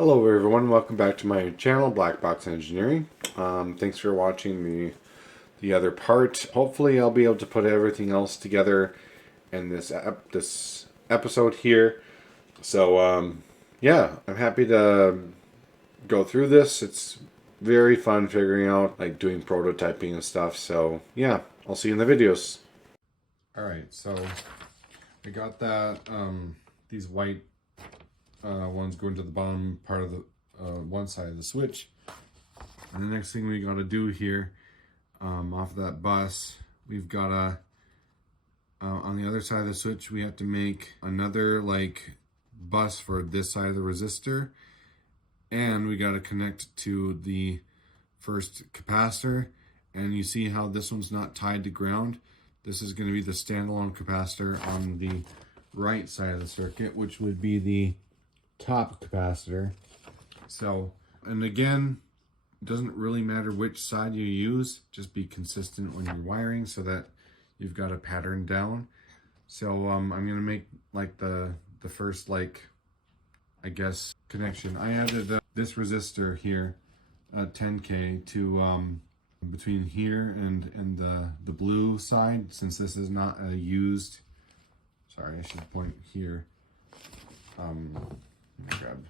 Hello everyone, welcome back to my channel, Black Box Engineering. Thanks for watching the other part. Hopefully I'll be able to put everything else together in this episode here. So yeah, I'm happy to go through this. It's very fun figuring out, like, doing prototyping and stuff. So yeah, I'll see you in the videos. Alright, so we got that, these white ones going to the bottom part of the one side of the switch. And the next thing we got to do here, off of that bus, we've got to, on the other side of the switch, we have to make another like bus for this side of the resistor. And we got to connect to the first capacitor. And you see how this one's not tied to ground. This is going to be the standalone capacitor on the right side of the circuit, which would be the top capacitor. So, and again, it doesn't really matter which side you use, just be consistent when you're wiring so that you've got a pattern down. So I'm gonna make like the first, like, I guess, connection. I added this resistor here, 10K, to between here and the blue side, since this is not a used, sorry, I should point here. Let me grab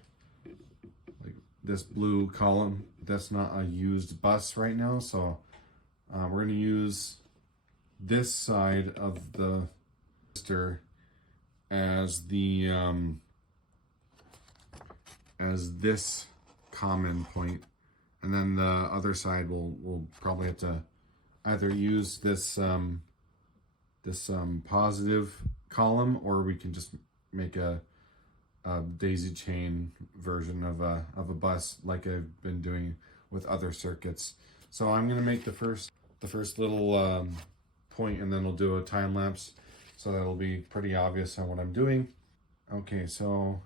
like this blue column. That's not a used bus right now, so we're going to use this side of the resistor as the as this common point, and then the other side we'll probably have to either use this positive column, or we can just make a daisy chain version of a bus like I've been doing with other circuits. So I'm gonna make the first little point, and then we'll do a time lapse, so that'll be pretty obvious on what I'm doing. Okay, so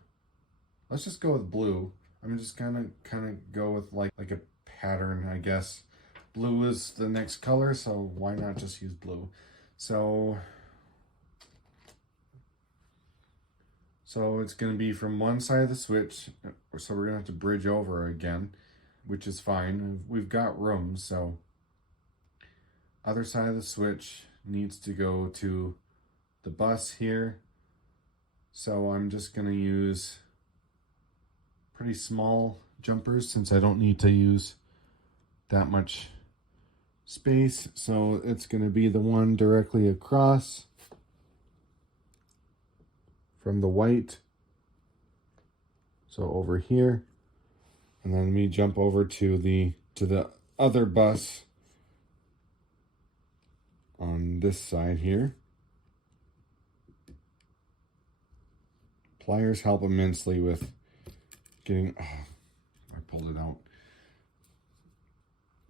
let's just go with blue. I'm just gonna kind of go with like a pattern, I guess. Blue is the next color, so why not just use blue? So it's going to be from one side of the switch, so we're going to have to bridge over again, which is fine. We've got room, so other side of the switch needs to go to the bus here. So I'm just going to use pretty small jumpers since I don't need to use that much space. So it's going to be the one directly across from the white, so over here, and then we jump over to the other bus on this side here. Pliers help immensely with getting, I pulled it out,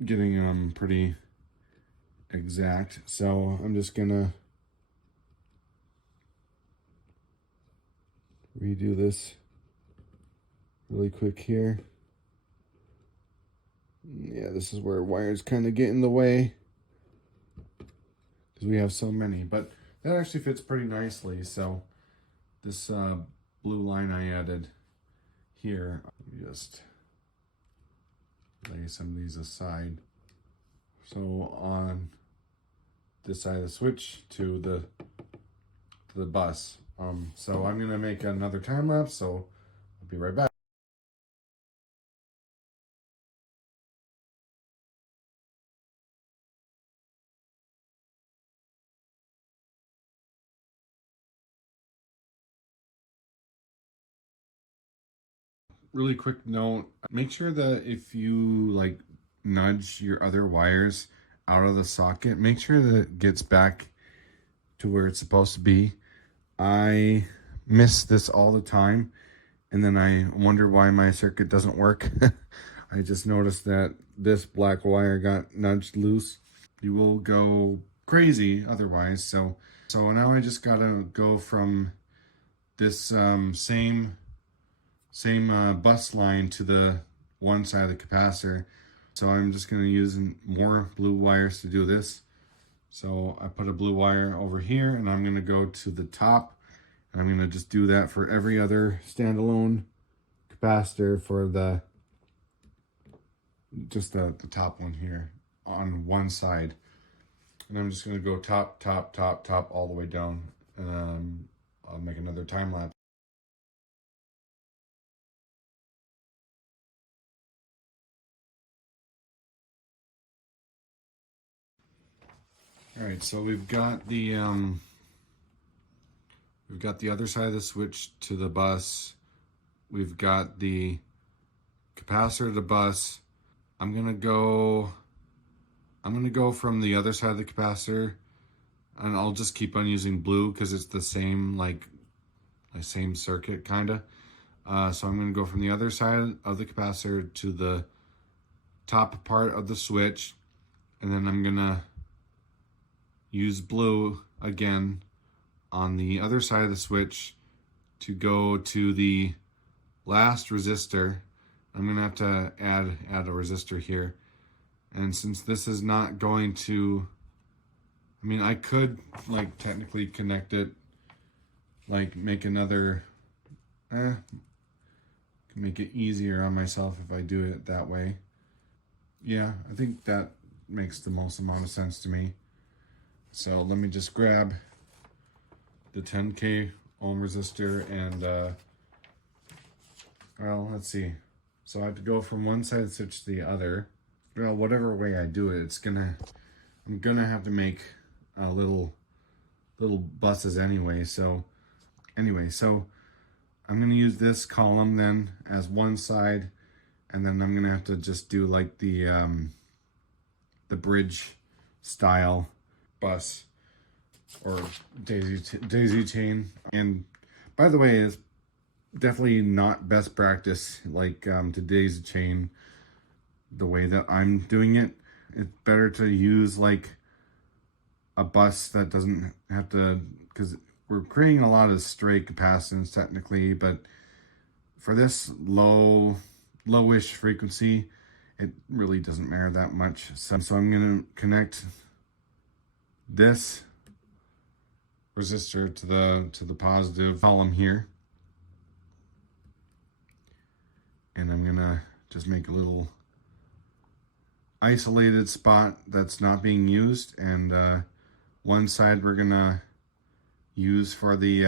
getting pretty exact. So I'm just gonna redo this really quick here. Yeah, this is where wires kind of get in the way because we have so many, but that actually fits pretty nicely. So this blue line I added here, just lay some of these aside. So on this side of the switch to the bus. So I'm gonna make another time lapse, so I'll be right back. Really quick note, make sure that if you like nudge your other wires out of the socket, make sure that it gets back to where it's supposed to be. I miss this all the time, and then I wonder why my circuit doesn't work. I just noticed that this black wire got nudged loose. You will go crazy otherwise. So now I just gotta go from this same bus line to the one side of the capacitor. So I'm just going to use more blue wires to do this. So I put a blue wire over here, and I'm going to go to the top, and I'm going to just do that for every other standalone capacitor for the top one here on one side. And I'm just going to go top, top, top, top all the way down. And I'll make another time lapse. All right, so we've got the other side of the switch to the bus. We've got the capacitor to the bus. I'm gonna go from the other side of the capacitor, and I'll just keep on using blue because it's the same, like the same circuit kinda. So I'm gonna go from the other side of the capacitor to the top part of the switch, and then I'm gonna use blue again on the other side of the switch to go to the last resistor. I'm gonna have to add a resistor here. And since this is not going to, I mean, I could like technically connect it, like make another, can make it easier on myself if I do it that way. Yeah, I think that makes the most amount of sense to me. So let me just grab the 10K ohm resistor and, well, let's see. So I have to go from one side of the switch to the other. Well, whatever way I do it, I'm gonna have to make little buses anyway. So I'm gonna use this column then as one side, and then I'm gonna have to just do like the bridge style bus or daisy chain. And by the way, it's definitely not best practice like to daisy chain the way that I'm doing it. It's better to use like a bus that doesn't have to, because we're creating a lot of stray capacitance technically, but for this lowish frequency, it really doesn't matter that much. So I'm gonna connect this resistor to the positive column here, and I'm gonna just make a little isolated spot that's not being used, and one side we're gonna use for the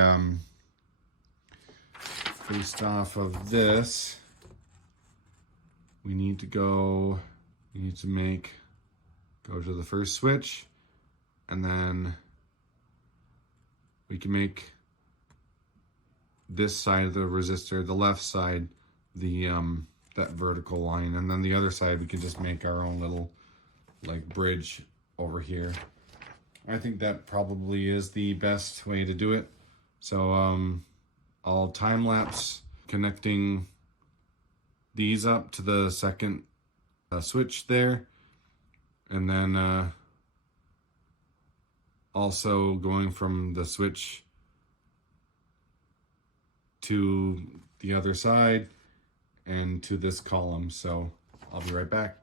based off of this. We need to go to the first switch, and then we can make this side of the resistor, the left side, the that vertical line, and then the other side we can just make our own little like bridge over here. I think that probably is the best way to do it. So I'll time lapse connecting these up to the second switch there, and then also going from the switch to the other side and to this column. So I'll be right back.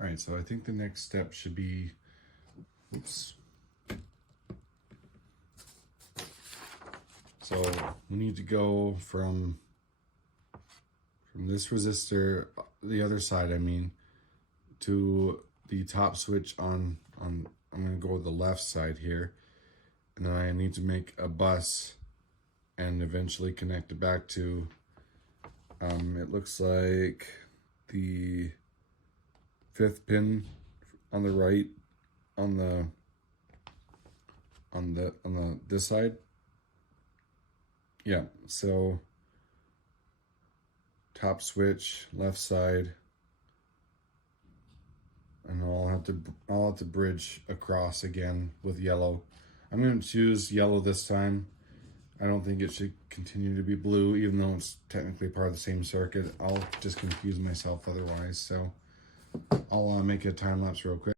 All right, so I think the next step should be, oops. So we need to go from this resistor, the other side, I mean, to the top switch on I'm gonna go with the left side here. And then I need to make a bus and eventually connect it back to, it looks like the 5th pin on the right, on this side. Yeah, so top switch, left side, and I'll have to bridge across again with yellow. I'm going to choose yellow this time. I don't think it should continue to be blue, even though it's technically part of the same circuit. I'll just confuse myself otherwise. So I'll make a time lapse real quick.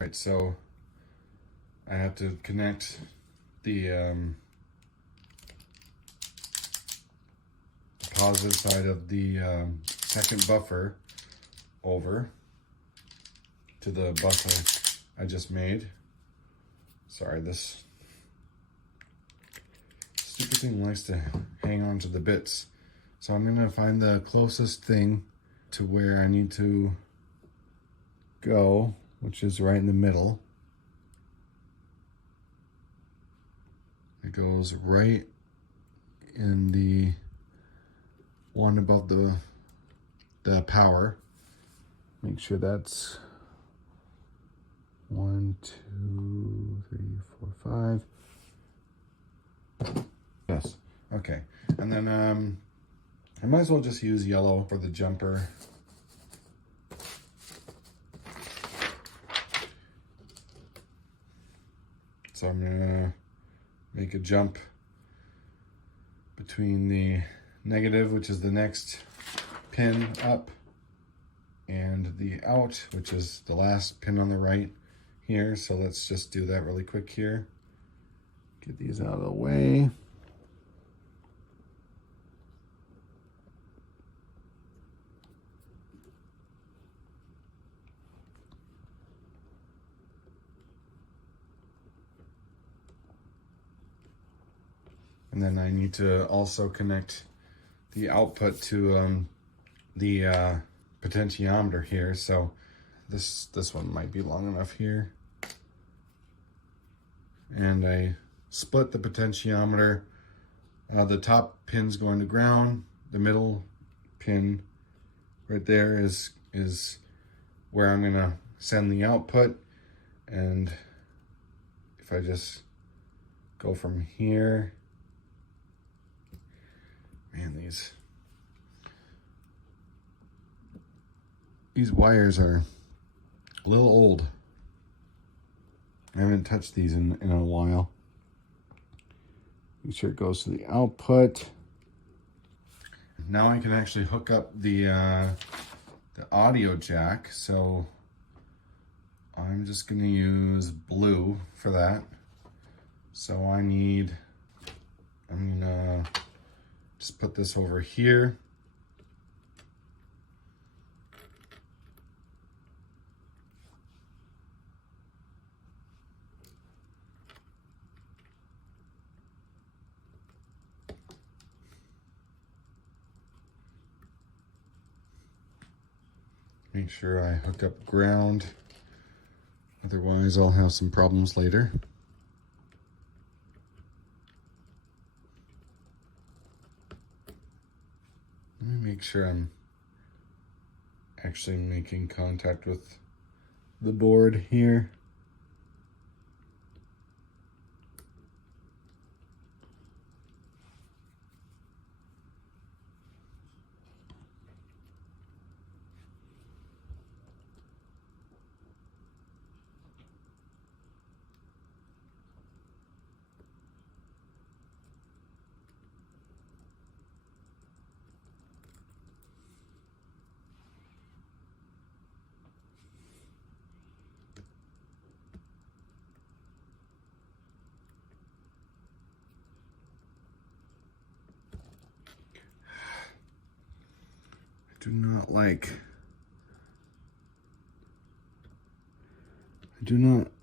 Right, so I have to connect the positive side of the second buffer over to the buffer I just made. Sorry, this stupid thing likes to hang on to the bits. So I'm gonna find the closest thing to where I need to go, which is right in the middle. It goes right in the one above the power. Make sure that's 1, 2, 3, 4, 5. Yes. Okay. And then I might as well just use yellow for the jumper. So I'm gonna make a jump between the negative, which is the next pin up, and the out, which is the last pin on the right here. So let's just do that really quick here. Get these out of the way. And then I need to also connect the output to the potentiometer here. So this one might be long enough here. And I split the potentiometer. The top pin's going to ground. The middle pin right there is where I'm gonna send the output. And if I just go from here, man, these wires are a little old. I haven't touched these in a while. Make sure it goes to the output. Now I can actually hook up the audio jack. So I'm just gonna use blue for that. So I'm gonna just put this over here. Make sure I hook up ground, otherwise I'll have some problems later. Let me make sure I'm actually making contact with the board here.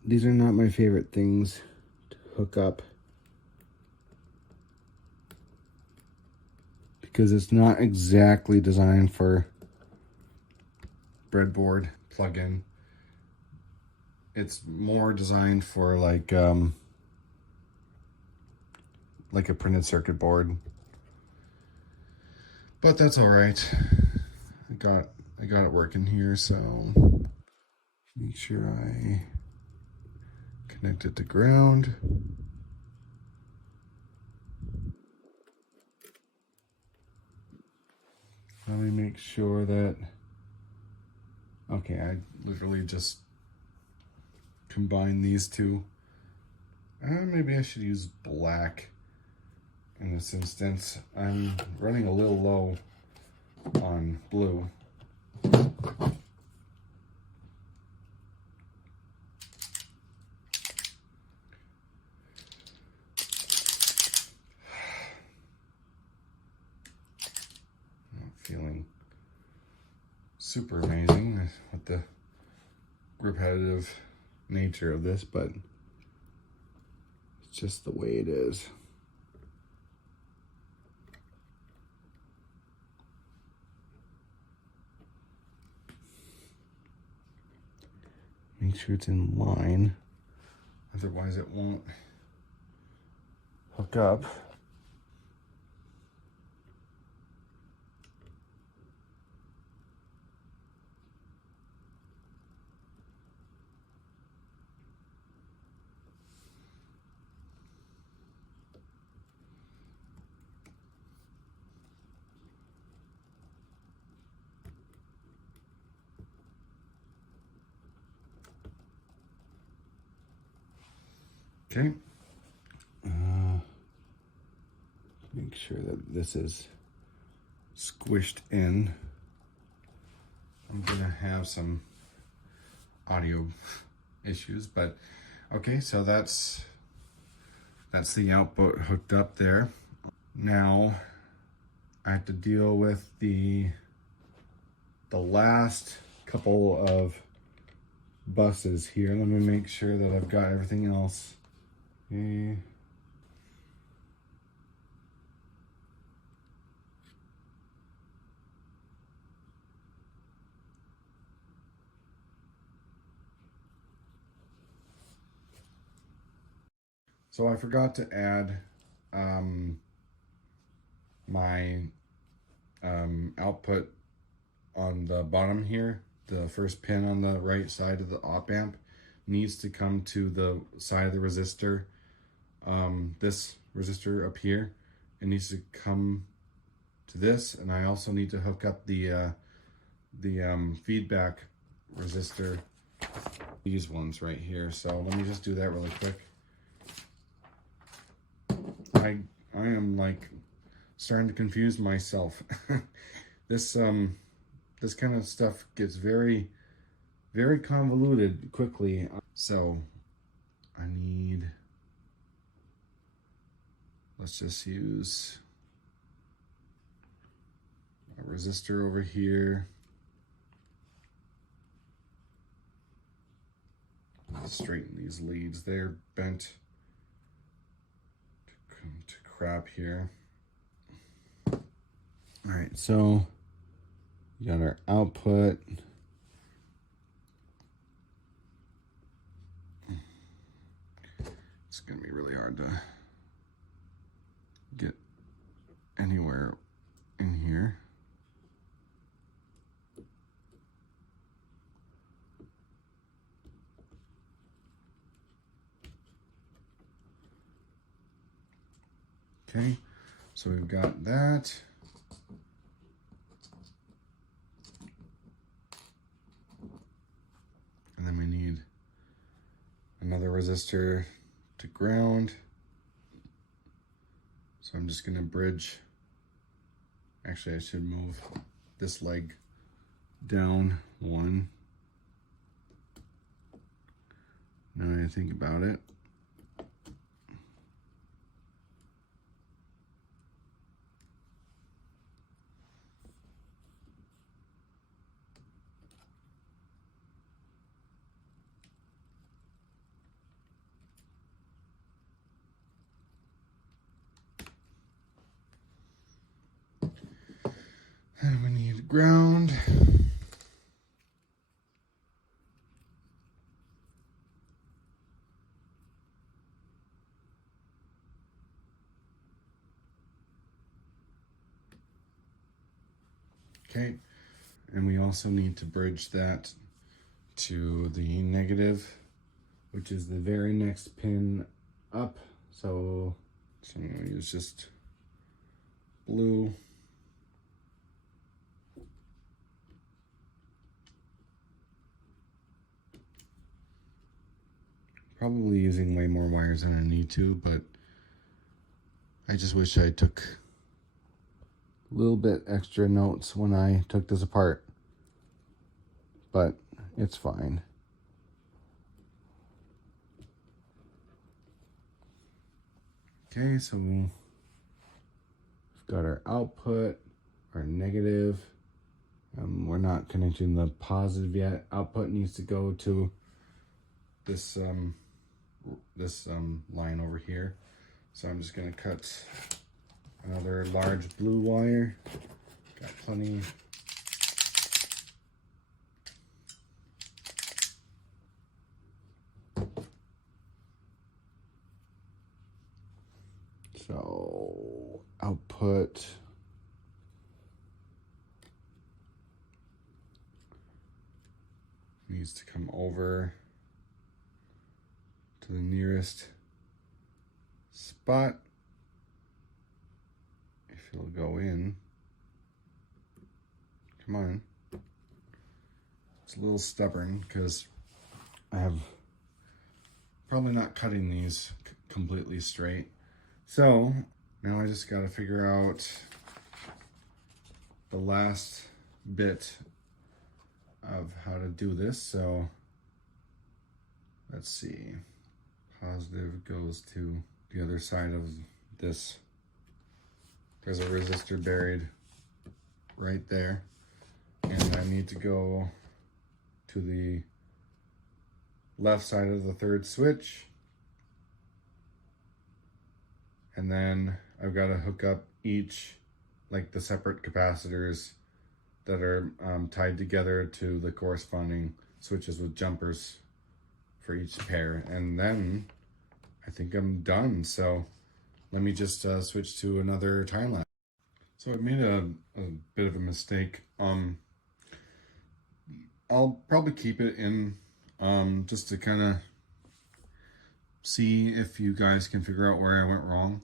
These are not my favorite things to hook up because it's not exactly designed for breadboard plug-in. It's more designed for like a printed circuit board. But that's all right. I got it working here, so make sure I connect it to ground. Let me make sure that, okay, I literally just combine these two. Maybe I should use black in this instance. I'm running a little low on blue. Not feeling super amazing with the repetitive nature of this, but it's just the way it is. Make sure it's in line, otherwise it won't hook up. Okay. Make sure that this is squished in. I'm gonna have some audio issues, but okay, so that's the output hooked up there. Now I have to deal with the last couple of buses here. Let me make sure that I've got everything else. Okay. So I forgot to add my output on the bottom here. The first pin on the right side of the op amp needs to come to the side of the resistor. This resistor up here, it needs to come to this, and I also need to hook up the feedback resistor, these ones right here. So let me just do that really quick. I am like starting to confuse myself. This kind of stuff gets very convoluted quickly. So I need, let's just use a resistor over here. Straighten these leads, they're bent to crap here. All right, so you got our output. It's gonna be really hard to get anywhere in here. Okay, so we've got that. And then we need another resistor to ground. So I'm just gonna bridge. Actually, I should move this leg down one. Now I think about it. ground. Okay, and we also need to bridge that to the negative, which is the very next pin up. So I'm going to use just blue. Probably using way more wires than I need to, but I just wish I took a little bit extra notes when I took this apart, but it's fine. Okay, so we've got our output, our negative. We're not connecting the positive yet. Output needs to go to this line over here. So I'm just going to cut another large blue wire. Got plenty. So output needs to come over to the nearest spot. If you'll go in, come on. It's a little stubborn because I have probably not cutting these completely straight. So now I just got to figure out the last bit of how to do this. So let's see. Positive goes to the other side of this. There's a resistor buried right there. And I need to go to the left side of the third switch. And then I've got to hook up each, like the separate capacitors that are tied together to the corresponding switches with jumpers for each pair. And then I think I'm done. So let me just switch to another time lapse. So I made a bit of a mistake. I'll probably keep it in just to kind of see if you guys can figure out where I went wrong.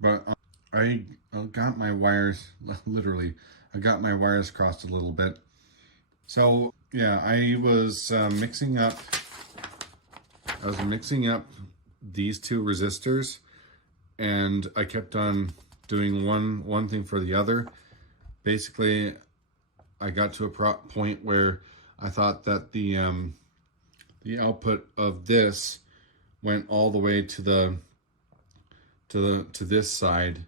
But I got my wires, literally, I got my wires crossed a little bit. So yeah, I was mixing up these two resistors, and I kept on doing one thing for the other. Basically, I got to a point where I thought that the output of this went all the way to this side.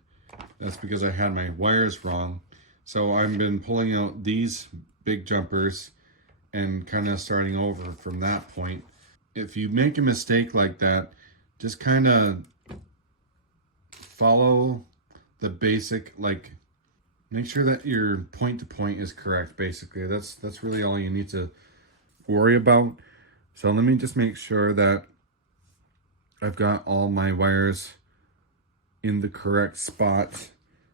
That's because I had my wires wrong. So I've been pulling out these big jumpers and kind of starting over from that point. If you make a mistake like that, just kind of follow the basic, like make sure that your point to point is correct. Basically, that's really all you need to worry about. So let me just make sure that I've got all my wires in the correct spot.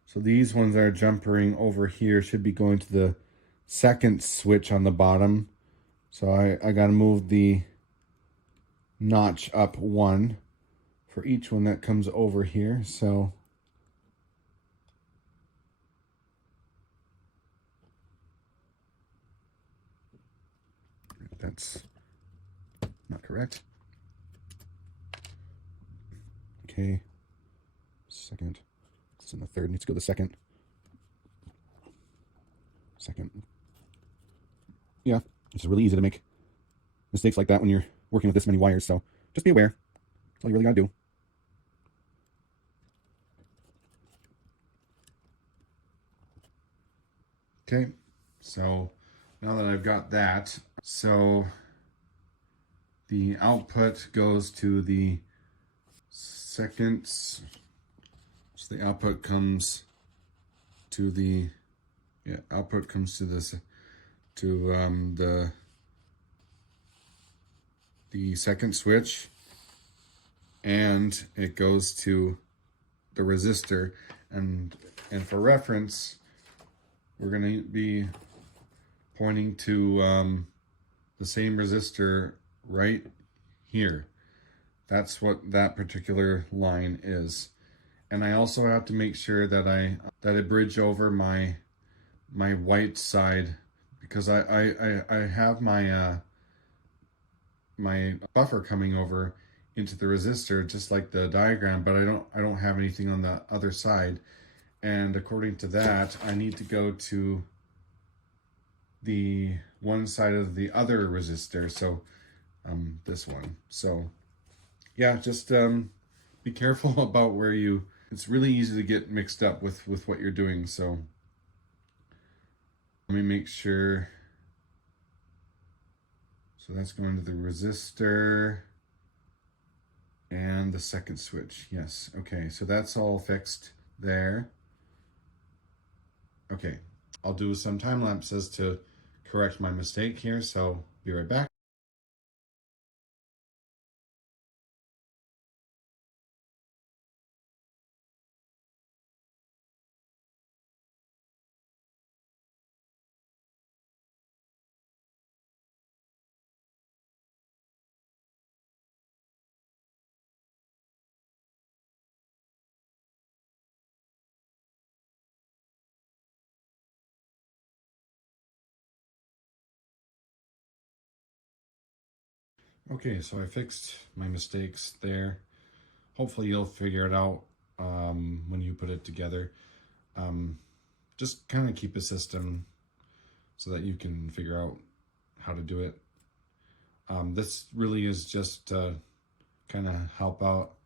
So these ones that are jumpering over here should be going to the second switch on the bottom. So I got to move the notch up one for each one that comes over here. So that's not correct. Okay, second. It's in the third. Needs to go the second. Yeah, it's really easy to make mistakes like that when you're working with this many wires. So just be aware. That's all you really gotta do. Okay, so now that I've got that, so the output goes to the second, so the output comes to the yeah, output comes to this, to the second switch, and it goes to the resistor. And for reference, we're going to be pointing to the same resistor right here. That's what that particular line is. And I also have to make sure that I bridge over my white side, because I have my my buffer coming over into the resistor just like the diagram, but I don't have anything on the other side. And according to that, I need to go to the one side of the other resistor, so this one. So yeah, just be careful about where you, it's really easy to get mixed up with what you're doing. So let me make sure. So that's going to the resistor and the second switch. Yes, okay, so that's all fixed there. Okay, I'll do some time lapses to correct my mistake here, so be right back. Okay, so I fixed my mistakes there. Hopefully you'll figure it out when you put it together. Just kind of keep a system so that you can figure out how to do it. This really is just kind of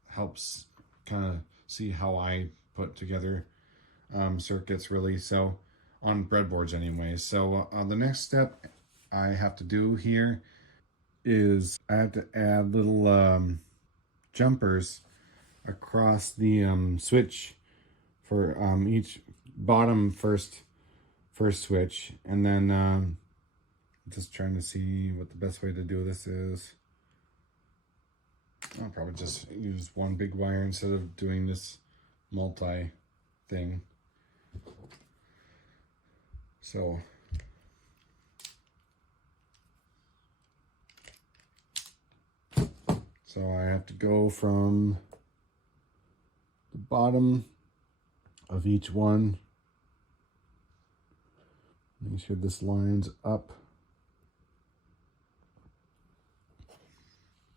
helps kind of see how I put together circuits, really. So on breadboards anyway. So the next step I have to do here is I have to add little jumpers across the switch for each bottom first switch, and then just trying to see what the best way to do this is. I'll probably just use one big wire instead of doing this multi thing. So I have to go from the bottom of each one. Make sure this lines up.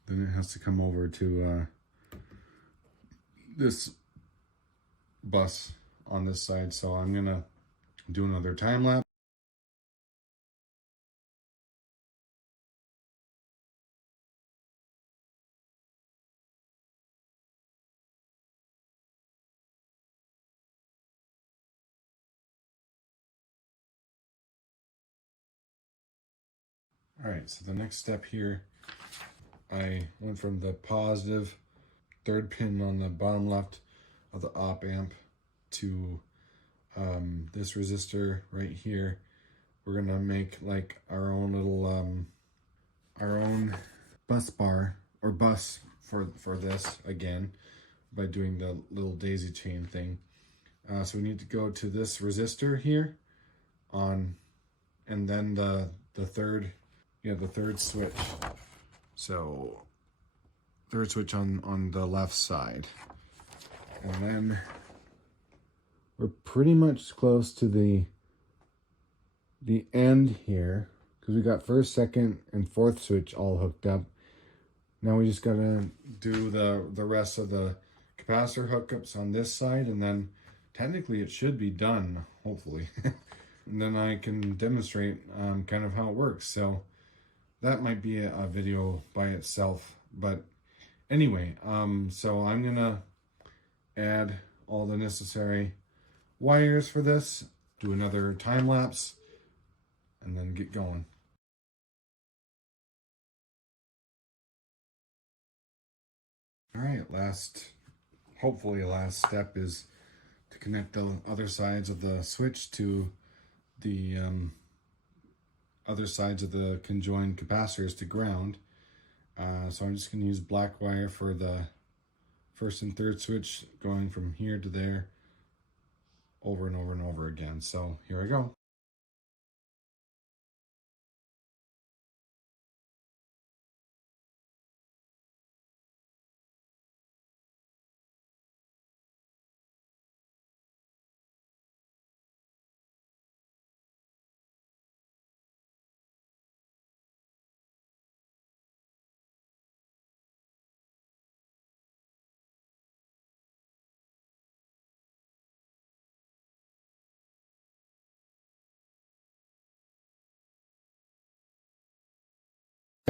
Then it has to come over to this bus on this side. So I'm gonna do another time lapse. All right, so the next step here, I went from the positive third pin on the bottom left of the op amp to this resistor right here. We're gonna make like our own little our own bus bar or bus for this again by doing the little daisy chain thing. So we need to go to this resistor here on, and then the third, yeah, the third switch. So third switch on the left side, and then we're pretty much close to the end here, because we got first, second, and fourth switch all hooked up. Now we just gotta do the rest of the capacitor hookups on this side, and then technically it should be done, hopefully. And then I can demonstrate kind of how it works. So that might be a video by itself. But anyway, so I'm gonna add all the necessary wires for this, do another time lapse, and then get going. All right, hopefully last step is to connect the other sides of the switch to the other sides of the conjoined capacitors to ground. So I'm just going to use black wire for the first and third switch, going from here to there over and over and over again. So here I go.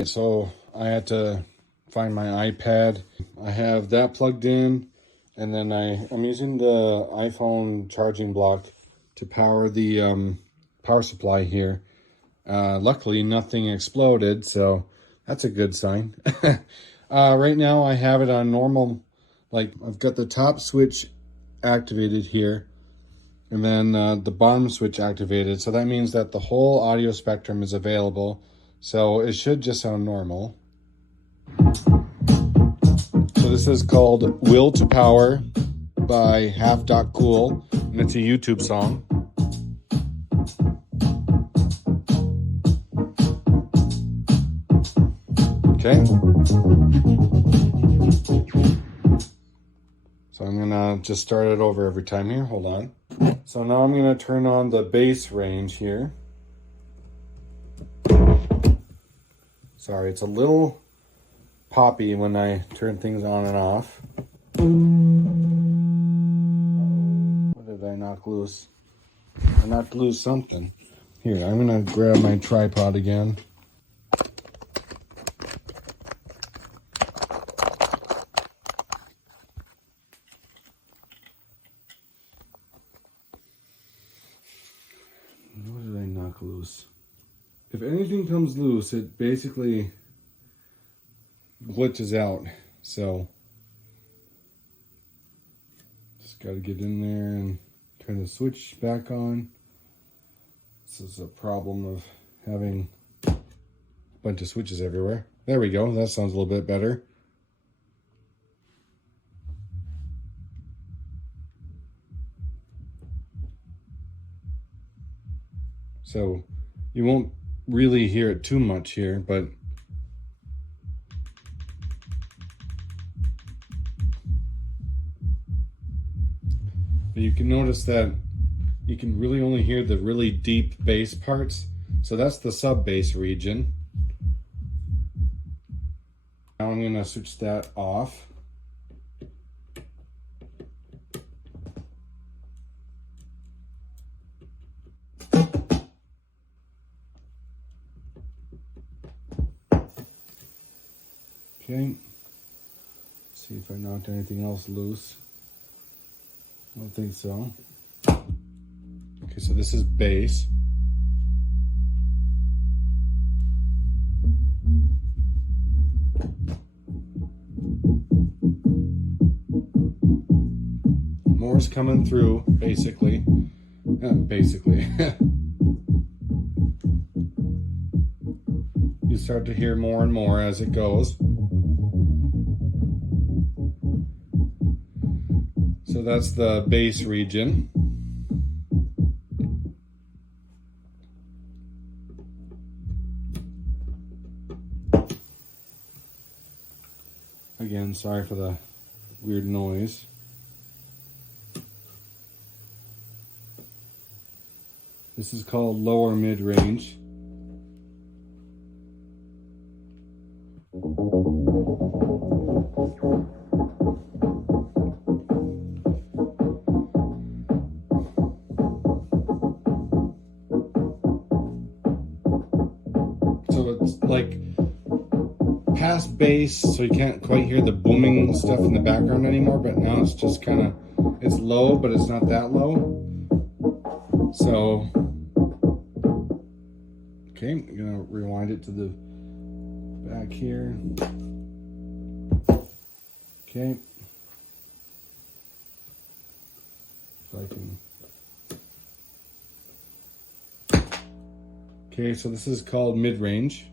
So I had to find my iPad. I have that plugged in, and then I'm using the iPhone charging block to power the power supply here. Luckily, nothing exploded, so that's a good sign. Right now, I have it on normal. Like, I've got the top switch activated here, and then the bottom switch activated. So that means that the whole audio spectrum is available. So it should just sound normal. So this is called Will to Power by Half.Cool, and it's a YouTube song. Okay. So I'm gonna just start it over every time here. Hold on. So now I'm gonna turn on the bass range here. Sorry, it's a little poppy when I turn things on and off. What did I knock loose? I knocked loose something. Here, I'm gonna grab my tripod again. What did I knock loose? If anything comes loose, it basically glitches out. So just got to get in there and turn the switch back on. This is a problem of having a bunch of switches everywhere. There we go. That sounds a little bit better. So you won't really hear it too much here, but you can notice that you can really only hear the really deep bass parts. So that's the sub bass region. Now I'm going to switch that off. Okay. See if I knocked anything else loose. I don't think so. Okay, so this is bass. More's coming through, basically. Basically. You start to hear more and more as it goes. So that's the bass region. Again, sorry for the weird noise. This is called lower mid-range. So it's like past bass, so you can't quite hear the booming stuff in the background anymore, but now it's just kind of, it's low, but it's not that low. So, okay, I'm gonna rewind it to the back here. Okay. So I can Okay, so this is called mid-range.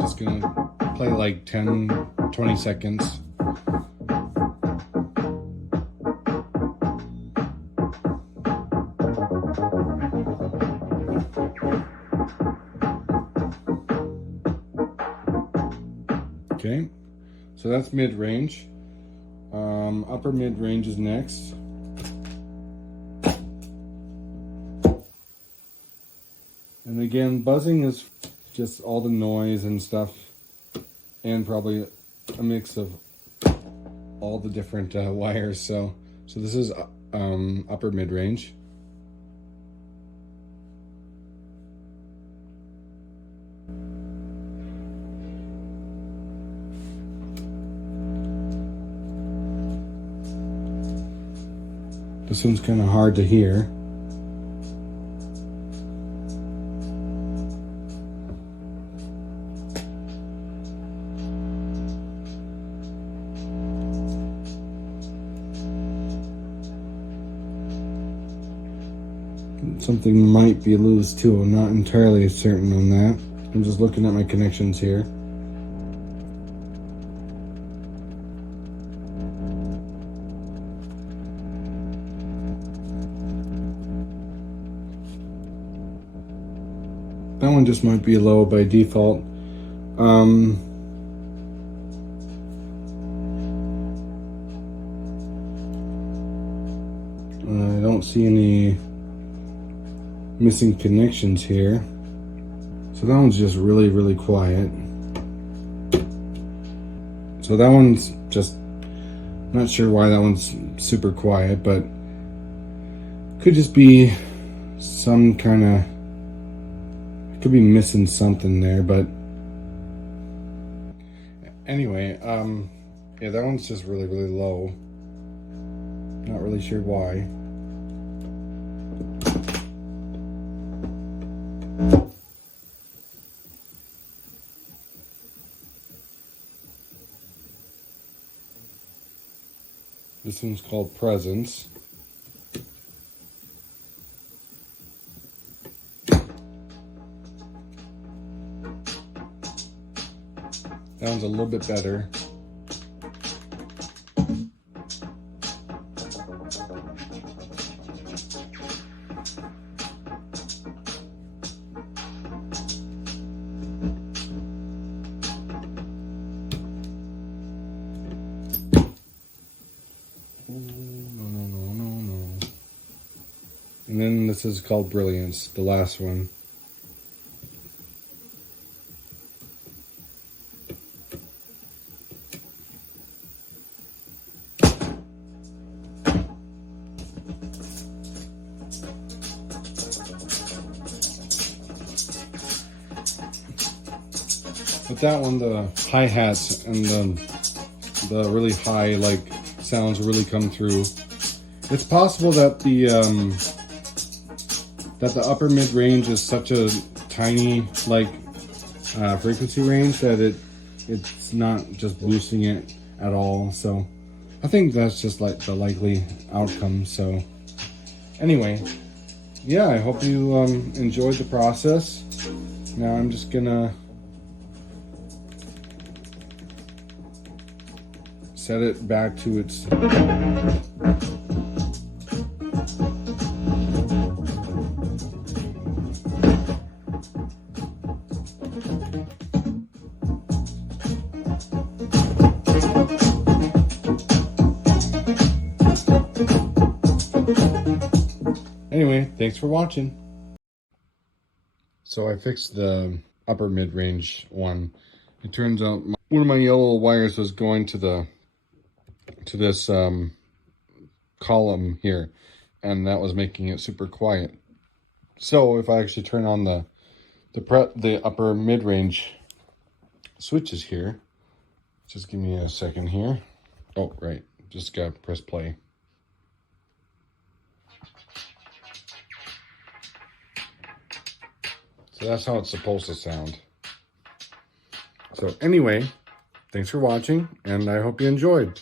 Just gonna play like 10, 20 seconds. Okay, so that's mid-range. Upper mid-range is next. And again, buzzing is just all the noise and stuff, and probably a mix of all the different wires. So this is upper mid-range. This one's kind of hard to hear. Something might be loose too. I'm not entirely certain on that. I'm just looking at my connections here. That one just might be low by default. I don't see any missing connections here. So that one's just really, really quiet. So that one's just, not sure why that one's super quiet, but could just be some kind of, could be missing something there, but anyway, yeah, that one's just really, really low. Not really sure why. This one's called Presence. That one's a little bit better. No. And then this is called Brilliance, the last one. With that one, the hi-hats and the really high like sounds really come through. It's possible that the upper mid range is such a tiny like frequency range that it's not just boosting it at all. So I think that's just like the likely outcome. So anyway, yeah, I hope you enjoyed the process. Now I'm just gonna set it back to its Anyway, thanks for watching. So I fixed the upper mid-range one. It turns out one of my yellow wires was going to this column here, and that was making it super quiet. So if I actually turn on the upper mid-range switches here, just give me a second here. Oh, right, just gotta press play. So that's how it's supposed to sound. So anyway, Thanks for watching, and I hope you enjoyed.